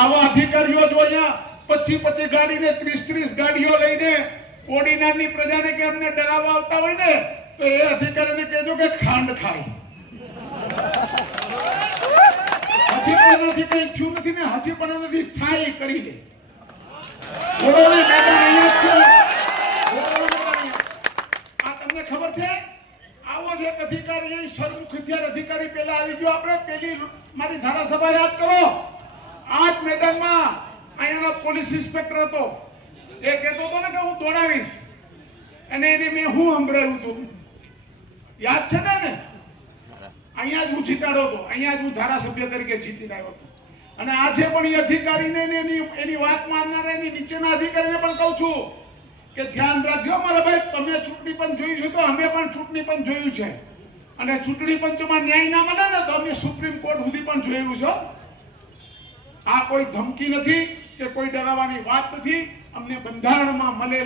આવા અધિકારીઓ જો અહીંયા 25 ગાડી ને 30 ગાડીઓ લઈને ઓર્ડિનરી પ્રજાને કે અમને ડરાવવા આવતા હોય ને તો એ અધિકારીને કહેજો કે ખાંડ ખાય. હજી પણ નથી કઈ થયું નથી ને હજી પણ નથી થાય કરી દે. આ તમને ખબર છે આવો જ એક અધિકારી સરમુખ હથિયાર અધિકારી પેલા આવી ગયો. આપણે પેલી મારી ધારાસભા યાદ કરો, આ જ મેદાનમાં અહીંયાનો પોલીસ ઇન્સ્પેક્ટર હતો. એ કહેતો હતો ને કે હું દોડાવીશ અને એને મેં હું સંભળાવ્યું હતું યાદ છે ને? અહીંયા જ હું જીતાડો હતો, અહીંયા જ હું ધારાસભ્ય તરીકે જીતીને આવ્યો હતો. અને આજે પણ એ અધિકારીને એની વાત માનનારા એની નીચેના અધિકારીને પણ કહું છું કે ધ્યાન રાખજો મારા ભાઈ, તમે ચૂંટણી પંચ જોયું છે તો અમે પણ ચૂંટણી પંચ જોયું છે. અને ચૂંટણી પંચમાં ન્યાય ના મળે ને તો અમે સુપ્રીમ કોર્ટ સુધી પણ જોયેલું છે. આ કોઈ ધમકી નથી કે કોઈ ડરાવવાની વાત નથી. અમને બંધારણમાં મળે